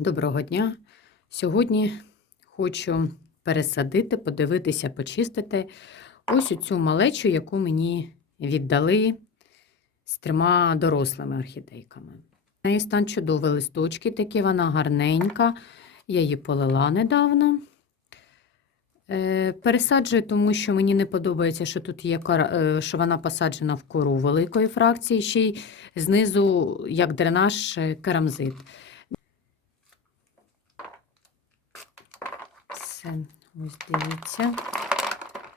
Доброго дня! Сьогодні хочу пересадити, подивитися, почистити ось цю малечу, яку мені віддали з трьома дорослими орхідейками. В неї стан чудовий листочки, такі вона гарненька. Я її полила недавно. Е, Пересаджую, тому що мені не подобається, що тут є е, що вона посаджена в кору великої фракції, ще й знизу, як дренаж, е, керамзит. Все, ось дивіться.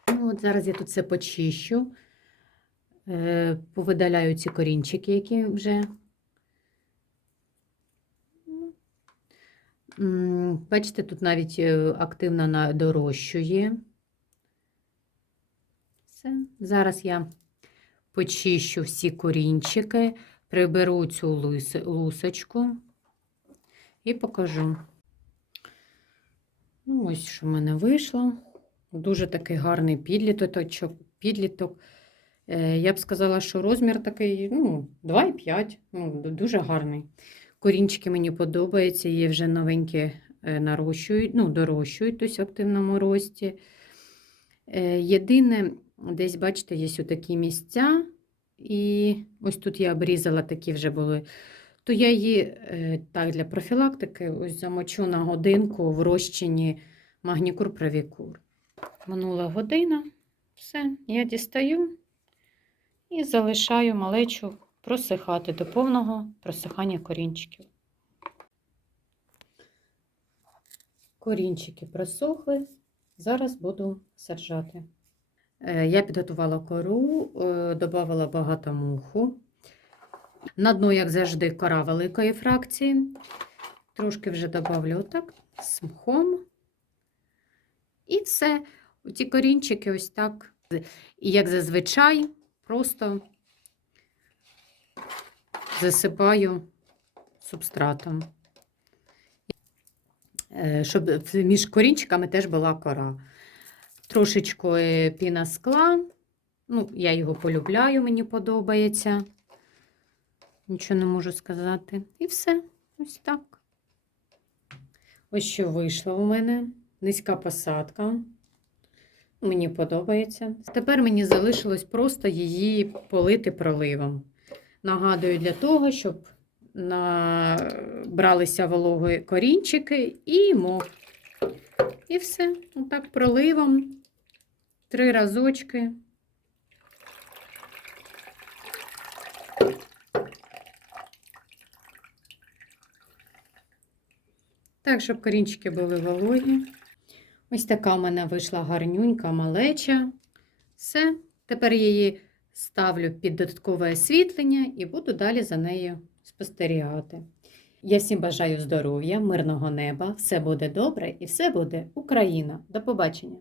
Ну, от зараз я тут все почищу, е, повидаляю ці корінчики, які вже. Бачите, тут навіть е, активно дорощує. Все. Зараз я почищу всі корінчики, приберу цю лусочку і покажу. Ось що в мене вийшло. Дуже такий гарний підліточок. підліток. Е, Я б сказала, що розмір такий ну, 2,5. Ну, дуже гарний. Корінчики мені подобаються, є вже новенькі е, нарощують, ну, дорощують тобто в активному рості. Е, Єдине, десь, бачите, є такі місця, і ось тут я обрізала такі вже були то я її так для профілактики ось замочу на годинку в розчині магнікур правікур. Минула година, все, я дістаю і залишаю малечу просихати до повного просихання корінчиків. Корінчики просохли, зараз буду саджати. Е, Я підготувала кору, е, додавала багато муху. На дно, як завжди, кора великої фракції. Трошки вже добавлю отак з мхом. І все. Ці корінчики ось так. І як зазвичай, просто засипаю субстратом. Е, Щоб між корінчиками теж була кора. Трошечку е, піна скла. Ну, я його полюбляю, мені подобається. Нічого не можу сказати. І все. Ось так. Ось що вийшло у мене. Низька посадка. Мені подобається. Тепер мені залишилось просто її полити проливом. Нагадую, для того, щоб набралися вологої корінчики і мох. І все. Отак проливом. Три разочки. Так, щоб корінчики були вологі. Ось така в мене вийшла гарнюнька малеча. Все. Тепер її ставлю під додаткове освітлення і буду далі за нею спостерігати. Я всім бажаю здоров'я, мирного неба, все буде добре і все буде Україна. До побачення!